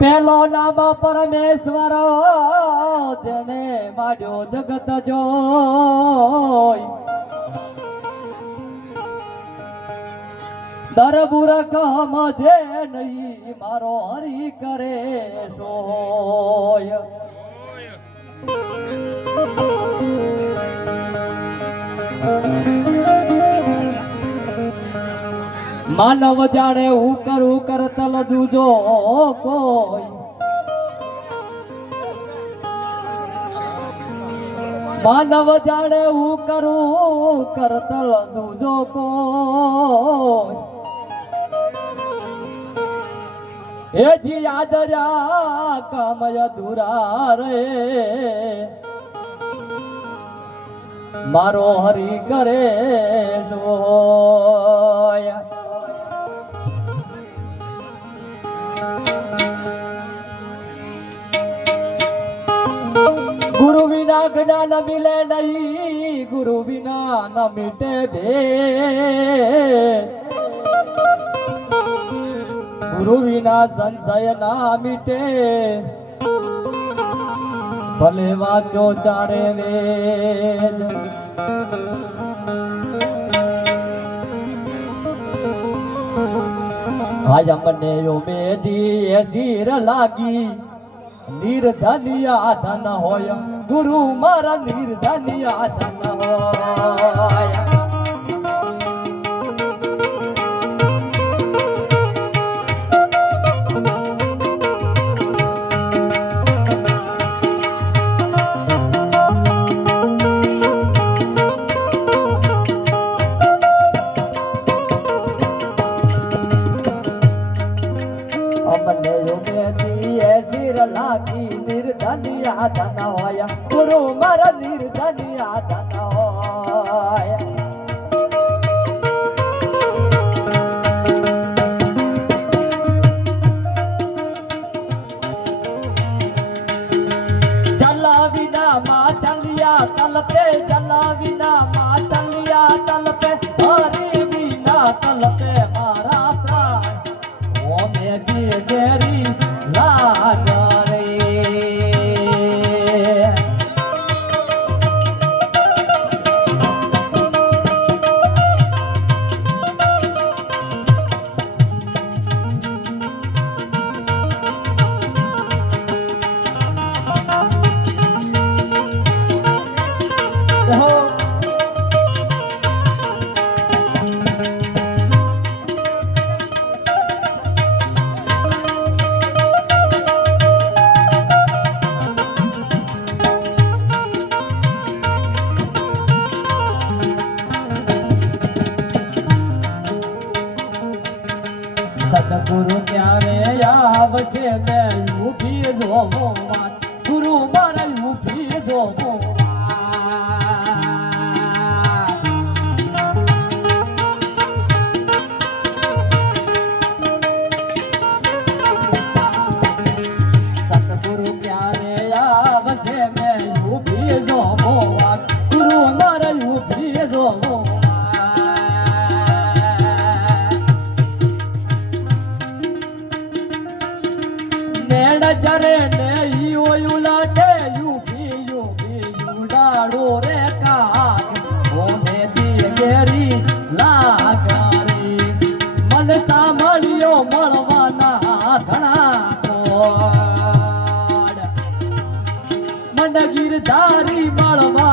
પેલો નામ પરમેશ્વર જેને માડ્યો જગત જોય દરબુર કામ મજે નહીં મારો હરી કરે સોય. માનવ જાણે હું કરું કરતલ દૂજો કોઈ. માનવ જાણે હું કરું કરતલ દૂજો કોઈ. એ જી આદર્યા કામય અધુરા રે. મારો હરી કરે સોય વિના न ગુરુ વિના ન મિટે ભે ગુરુ વિના સંશય ના મિટે ભલે વાંચો ચારે વેદ આજ અમને યો બેદી એ શીર લાગી નિર્ધનિયા ધન હોય ગુરુ મારા નિર્ધનિયા ધન હોય અમને યોગેથી ಕಲಾಕಿ ನಿರ್ಧನಿಯಾತನವಾಯ ಗುರು ಮರ ನಿರ್ಧನಿಯಾತನವಾಯ ಚಲಾವಿನ ಮಾ ಚಲಿಯ ತಲಪೆ ಚಲಾವಿನ ಮಾ ಚಲಿಯ ತಲಪೆ ಹರಿ ವೀಣ ತಲಪೆ સતગુરુ ત્યારે આવશે મેં ઊભી જોવો વાત ગુરુ મારે ઊભી જોવો જરે ને ઓયું યુ યુભી યુભી યુડાડો રે કા ઓને દી ગેરી લાગારી. મન સાંભળ્યો મળવાના ઘણા કોડ. મન ગીરધારી મળવા